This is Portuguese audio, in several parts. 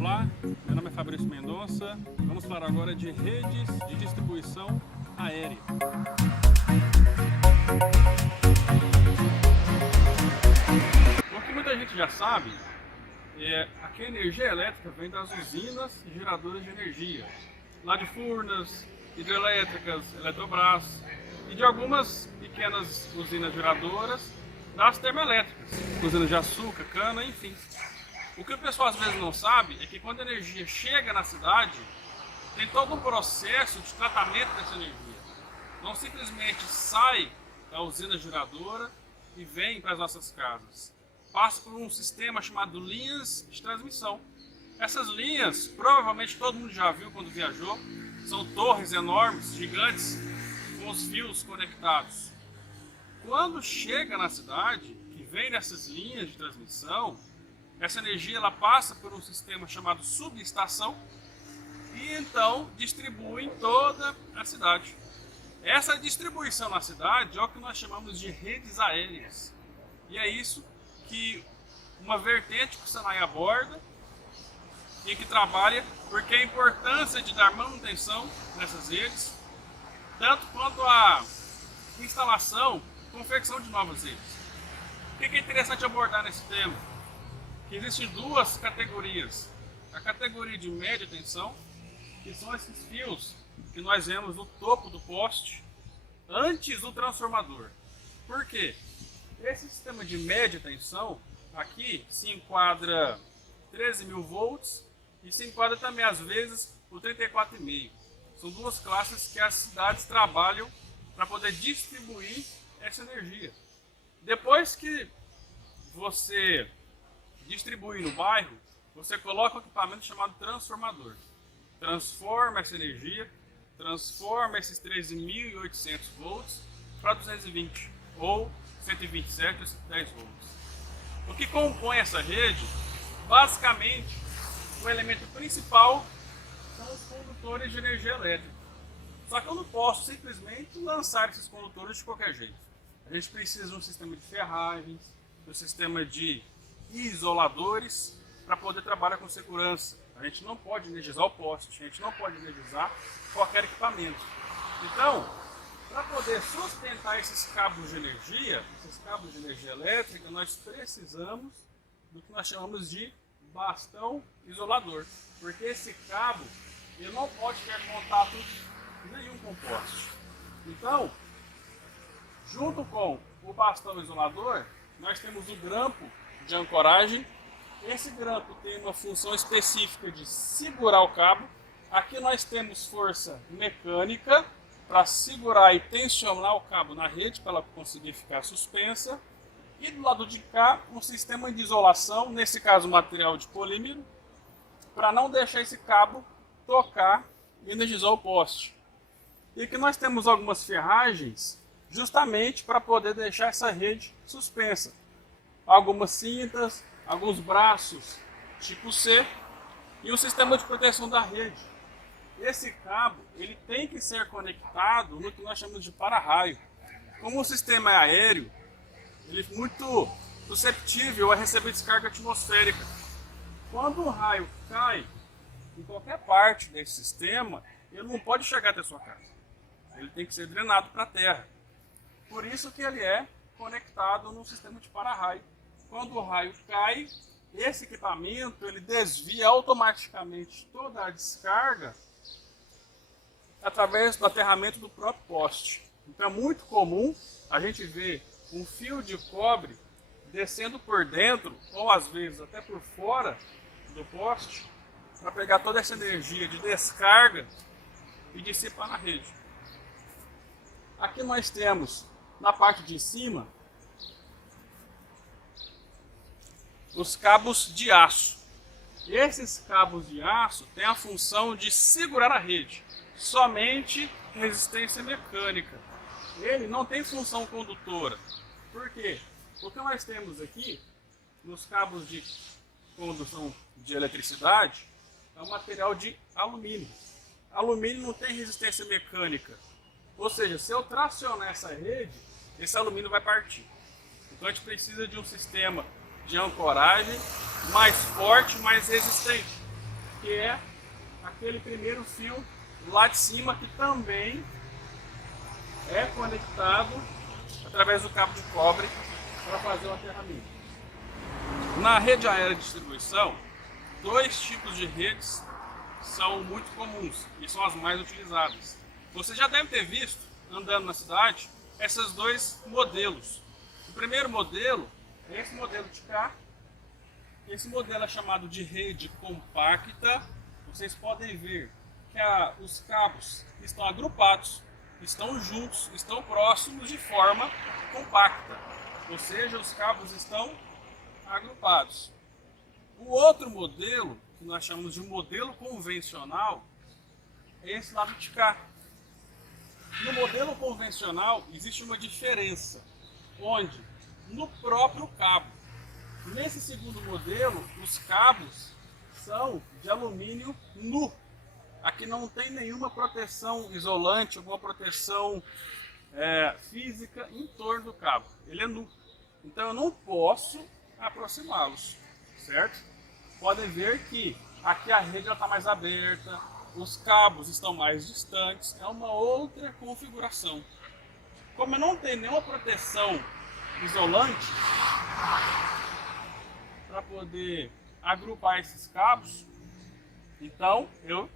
Olá, meu nome é Fabrício Mendonça. Vamos falar agora de redes de distribuição aérea. O que muita gente já sabe é que a energia elétrica vem das usinas e geradoras de energia, lá de Furnas, hidrelétricas, Eletrobras e de algumas pequenas usinas geradoras das termoelétricas, usinas de açúcar, cana, enfim. O que o pessoal às vezes não sabe é que quando a energia chega na cidade, tem todo um processo de tratamento dessa energia. Não simplesmente sai da usina geradora e vem para as nossas casas. Passa por um sistema chamado linhas de transmissão. Essas linhas, provavelmente todo mundo já viu quando viajou, são torres enormes, gigantes, com os fios conectados. Quando chega na cidade, que vem dessas linhas de transmissão, essa energia ela passa por um sistema chamado subestação e então distribui em toda a cidade. Essa distribuição na cidade é o que nós chamamos de redes aéreas. E é isso que uma vertente que o Senai aborda e que trabalha, porque a importância de dar manutenção nessas redes, tanto quanto a instalação e confecção de novas redes. O que é interessante abordar nesse tema? Que existem duas categorias. A categoria de média tensão, que são esses fios que nós vemos no topo do poste, antes do transformador. Por quê? Esse sistema de média tensão, aqui se enquadra 13.000 volts e se enquadra também às vezes o 34,5. São duas classes que as cidades trabalham para poder distribuir essa energia. Depois que você distribui no bairro, você coloca um equipamento chamado transformador. Transforma essa energia, transforma esses 13.800 volts para 220 ou 127 ou 110 volts. O que compõe essa rede, basicamente, o elemento principal são os condutores de energia elétrica. Só que eu não posso simplesmente lançar esses condutores de qualquer jeito. A gente precisa de um sistema de ferragens, de um sistema de isoladores para poder trabalhar com segurança. A gente não pode energizar o poste, a gente não pode energizar qualquer equipamento. Então, para poder sustentar esses cabos de energia elétrica, nós precisamos do que nós chamamos de bastão isolador, porque esse cabo ele não pode ter contato nenhum com o poste. Então, junto com o bastão isolador, nós temos o grampo de ancoragem. Esse grampo tem uma função específica de segurar o cabo. Aqui nós temos força mecânica para segurar e tensionar o cabo na rede para ela conseguir ficar suspensa. E do lado de cá, um sistema de isolação, nesse caso material de polímero, para não deixar esse cabo tocar e energizar o poste. E aqui nós temos algumas ferragens justamente para poder deixar essa rede suspensa. Algumas cintas, alguns braços tipo C e o sistema de proteção da rede. Esse cabo ele tem que ser conectado no que nós chamamos de para-raio. Como o sistema é aéreo, ele é muito susceptível a receber descarga atmosférica. Quando o raio cai em qualquer parte desse sistema, ele não pode chegar até a sua casa. Ele tem que ser drenado para a terra. Por isso que ele é conectado no sistema de para-raio. Quando o raio cai, esse equipamento ele desvia automaticamente toda a descarga através do aterramento do próprio poste. Então é muito comum a gente ver um fio de cobre descendo por dentro ou às vezes até por fora do poste para pegar toda essa energia de descarga e dissipar na rede. Aqui nós temos na parte de cima os cabos de aço. Esses cabos de aço têm a função de segurar a rede, somente resistência mecânica. Ele não tem função condutora. Por quê? Porque nós temos aqui, nos cabos de condução de eletricidade, é um material de alumínio. Alumínio não tem resistência mecânica. Ou seja, se eu tracionar essa rede, esse alumínio vai partir. Então a gente precisa de um sistema de ancoragem mais forte, mais resistente. que é aquele primeiro fio lá de cima, que também é conectado através do cabo de cobre para fazer o aterramento. Na rede aérea de distribuição, dois tipos de redes são muito comuns e são as mais utilizadas. Você já deve ter visto, andando na cidade, esses dois modelos. O primeiro modelo é esse modelo de cá. Esse modelo é chamado de rede compacta. Vocês podem ver que os cabos estão agrupados, estão juntos, estão próximos de forma compacta. Ou seja, os cabos estão agrupados. O outro modelo, que nós chamamos de modelo convencional, é esse lado de cá. No modelo convencional existe uma diferença, onde no próprio cabo, nesse segundo modelo, os cabos são de alumínio nu. Aqui não tem nenhuma proteção isolante, alguma proteção física em torno do cabo. Ele é nu. Então eu não posso aproximá-los, certo? Podem ver que aqui a rede está mais aberta, os cabos estão mais distantes, é uma outra configuração. Como eu não tenho nenhuma proteção isolante para poder agrupar esses cabos, então eu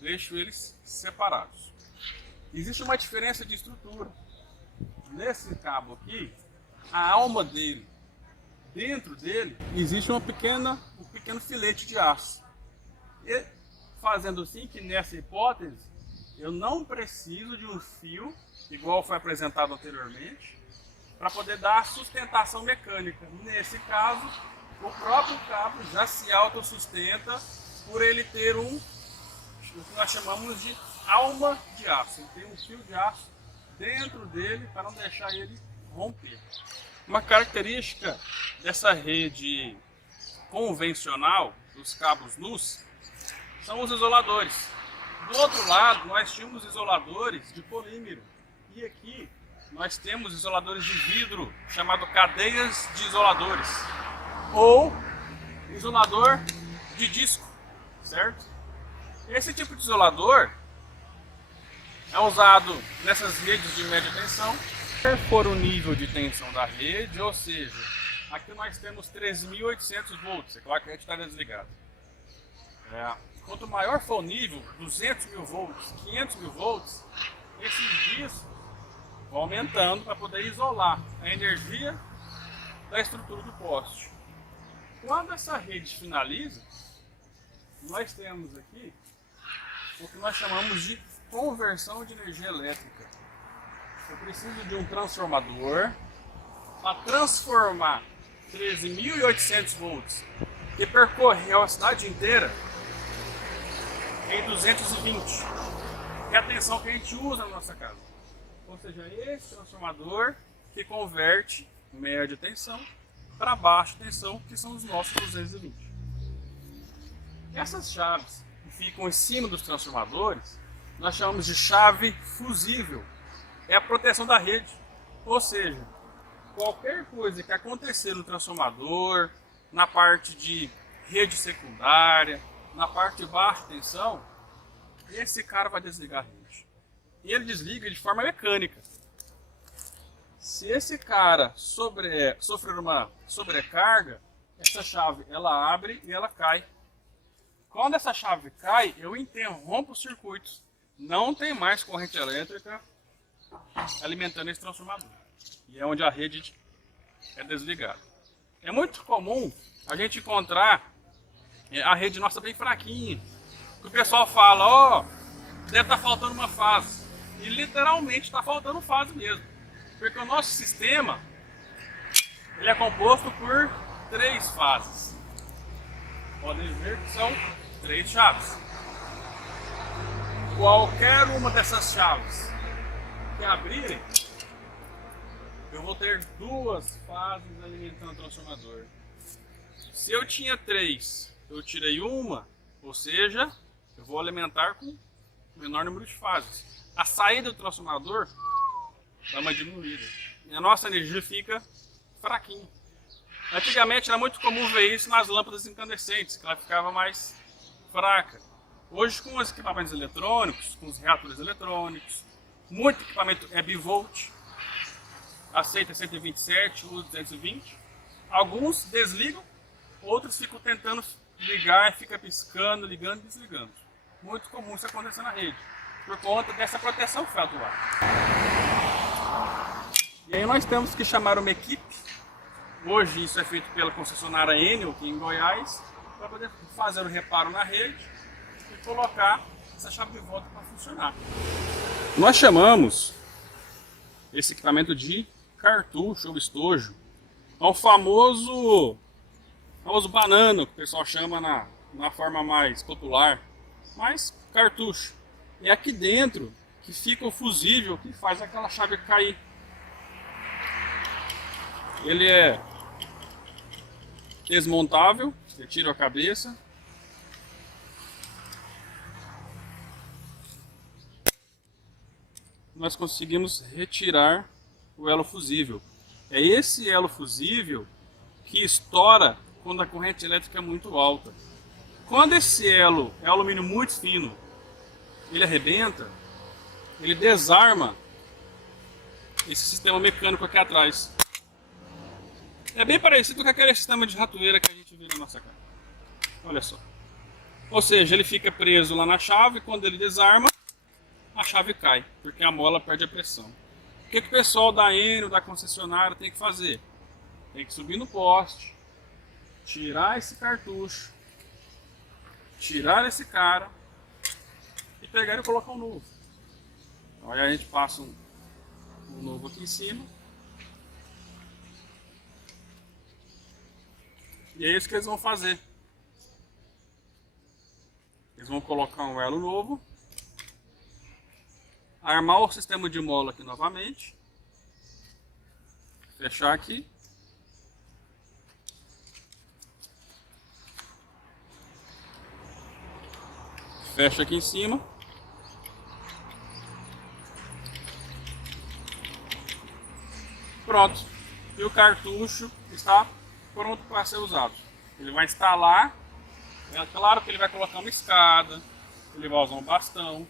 deixo eles separados. Existe uma diferença de estrutura. Nesse cabo aqui, a alma dele, dentro dele, existe um pequeno filete de aço. E fazendo assim que nessa hipótese, eu não preciso de um fio, igual foi apresentado anteriormente, para poder dar sustentação mecânica. Nesse caso, o próprio cabo já se autossustenta por ele ter o que nós chamamos de alma de aço. Ele tem um fio de aço dentro dele para não deixar ele romper. Uma característica dessa rede convencional, dos cabos nus, são os isoladores. Do outro lado, nós tínhamos isoladores de polímero. E aqui nós temos isoladores de vidro, chamado cadeias de isoladores. Ou isolador de disco, certo? Esse tipo de isolador é usado nessas redes de média tensão. Qual for o nível de tensão da rede, ou seja, aqui nós temos 3.800 volts, é claro que a rede está desligada. Quanto maior for o nível, 200 mil volts, 500 mil volts, esses discos vão aumentando para poder isolar a energia da estrutura do poste. Quando essa rede finaliza, nós temos aqui o que nós chamamos de conversão de energia elétrica. Eu preciso de um transformador para transformar 13.800 volts que percorreu a cidade inteira em 220, que é a tensão que a gente usa na nossa casa. Ou seja, esse transformador que converte média tensão para baixa tensão, que são os nossos 220. Essas chaves que ficam em cima dos transformadores, nós chamamos de chave fusível. É a proteção da rede. Ou seja, qualquer coisa que acontecer no transformador, na parte de rede secundária, na parte de baixa tensão, esse cara vai desligar a rede. E ele desliga de forma mecânica. Se esse cara sofrer uma sobrecarga, essa chave ela abre e ela cai. Quando essa chave cai, eu interrompo o circuito. Não tem mais corrente elétrica alimentando esse transformador. E é onde a rede é desligada. É muito comum a gente encontrar a rede nossa bem fraquinha. O pessoal fala, ó, deve estar faltando uma fase. E literalmente está faltando fase mesmo. Porque o nosso sistema ele é composto por 3 fases. Podem ver que são 3 chaves. Qualquer uma dessas chaves que abrirem, eu vou ter 2 fases alimentando o transformador. Se eu tinha 3, eu tirei uma, ou seja, eu vou alimentar com menor número de fases. A saída do transformador dá uma diminuída. E a nossa energia fica fraquinha. Antigamente era muito comum ver isso nas lâmpadas incandescentes, que ela ficava mais fraca. Hoje, com os equipamentos eletrônicos, com os reatores eletrônicos, muito equipamento é bivolt, aceita 127 ou 220. Alguns desligam, outros ficam tentando ligar, fica piscando, ligando e desligando. Muito comum isso acontecer na rede, por conta dessa proteção que foi atuada. E aí nós temos que chamar uma equipe. Hoje isso é feito pela concessionária Enel, aqui em Goiás, para poder fazer o reparo na rede e colocar essa chave de volta para funcionar. Nós chamamos esse equipamento de cartucho ou estojo. É o famoso banana, que o pessoal chama na forma mais popular, mas cartucho. É aqui dentro que fica o fusível que faz aquela chave cair. Ele é desmontável, retira a cabeça. Nós conseguimos retirar o elo fusível. É esse elo fusível que estoura quando a corrente elétrica é muito alta. Quando esse elo é alumínio muito fino, ele arrebenta, ele desarma esse sistema mecânico aqui atrás. É bem parecido com aquele sistema de ratoeira que a gente vê na nossa casa. Olha só. Ou seja, ele fica preso lá na chave, quando ele desarma, a chave cai, porque a mola perde a pressão. O que o pessoal da Enel, da concessionária, tem que fazer? Tem que subir no poste, tirar esse cartucho, tirar esse cara e pegar e colocar um novo. Então, aí a gente passa um novo aqui em cima. E é isso que eles vão fazer. Eles vão colocar um elo novo, armar o sistema de mola aqui novamente, fechar aqui, fecha aqui em cima, pronto, e o cartucho está pronto para ser usado. Ele vai instalar, é claro que ele vai colocar uma escada, ele vai usar um bastão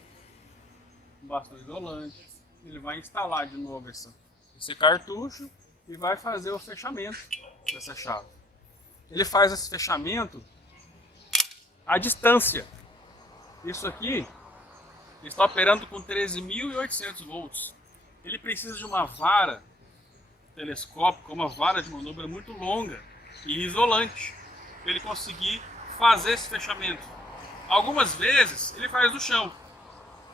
isolante, ele vai instalar de novo esse cartucho e vai fazer o fechamento dessa chave. Ele faz esse fechamento à distância. Isso aqui está operando com 13.800 volts. Ele precisa de uma vara telescópica, uma vara de manobra muito longa e isolante, para ele conseguir fazer esse fechamento. Algumas vezes ele faz no chão,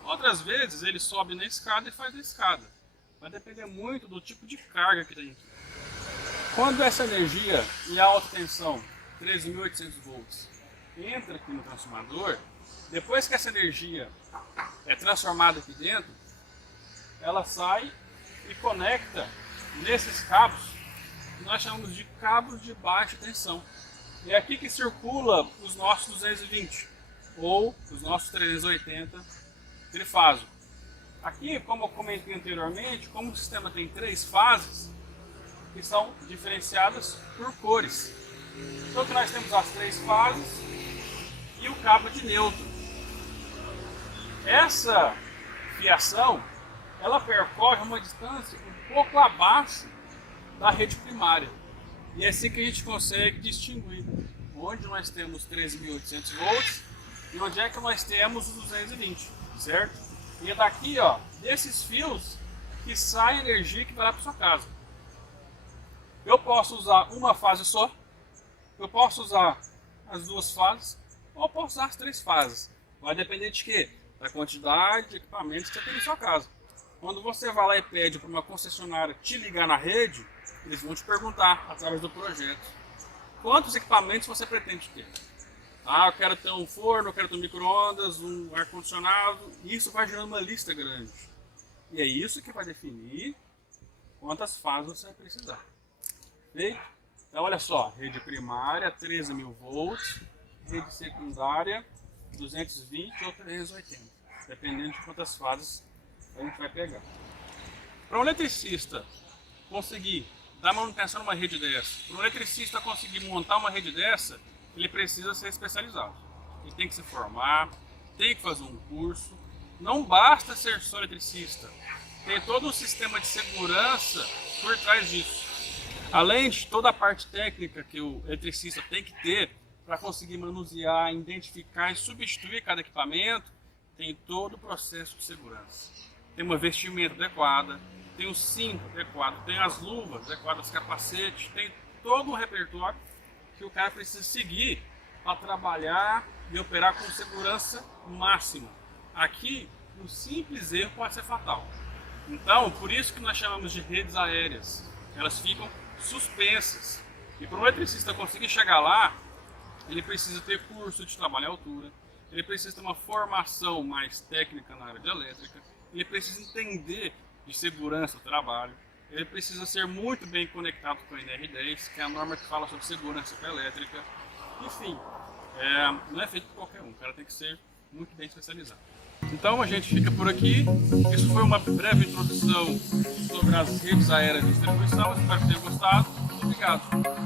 outras vezes ele sobe na escada e faz na escada. Vai depender muito do tipo de carga que tem aqui. Quando essa energia em alta tensão, 13.800 volts, entra aqui no transformador, depois que essa energia é transformada aqui dentro, ela sai e conecta nesses cabos que nós chamamos de cabos de baixa tensão. É aqui que circula os nossos 220 ou os nossos 380 trifásico. Aqui, como eu comentei anteriormente, como o sistema tem 3 fases, que são diferenciadas por cores. Então que nós temos as 3 fases e o cabo de neutro. Essa fiação, ela percorre uma distância um pouco abaixo da rede primária. E é assim que a gente consegue distinguir onde nós temos 13.800 volts e onde é que nós temos os 220, certo? E é daqui, ó, desses fios que sai energia que vai lá para sua casa. Eu posso usar uma fase só, eu posso usar as 2 fases, ou eu posso usar as 3 fases. Vai depender de quê? Da quantidade de equipamentos que você tem em sua casa. Quando você vai lá e pede para uma concessionária te ligar na rede, eles vão te perguntar, através do projeto, quantos equipamentos você pretende ter. Ah, eu quero ter um forno, eu quero ter um micro-ondas, um ar-condicionado. Isso vai gerando uma lista grande. E é isso que vai definir quantas fases você vai precisar. Ok? Então olha só, rede primária 13.000 volts, rede secundária 220 ou 380, dependendo de quantas fases a gente vai pegar. Para um eletricista conseguir dar manutenção numa rede dessa, para um eletricista conseguir montar uma rede dessa, ele precisa ser especializado. ele tem que se formar, tem que fazer um curso. Não basta ser só eletricista, tem todo um sistema de segurança por trás disso. Além de toda a parte técnica que o eletricista tem que ter para conseguir manusear, identificar e substituir cada equipamento, tem todo o processo de segurança. Tem uma vestimenta adequada, tem o cinto adequado, tem as luvas adequadas, capacetes, tem todo um repertório que o cara precisa seguir para trabalhar e operar com segurança máxima. Aqui, um simples erro pode ser fatal. Então, por isso que nós chamamos de redes aéreas. Elas ficam suspensas. E para um eletricista conseguir chegar lá, ele precisa ter curso de trabalho à altura, ele precisa ter uma formação mais técnica na área de elétrica, ele precisa entender de segurança do trabalho, ele precisa ser muito bem conectado com a NR10, que é a norma que fala sobre segurança elétrica. Enfim, não é feito por qualquer um, o cara tem que ser muito bem especializado. Então a gente fica por aqui. Isso foi uma breve introdução sobre as redes aéreas de distribuição. Espero que tenham gostado. Muito obrigado.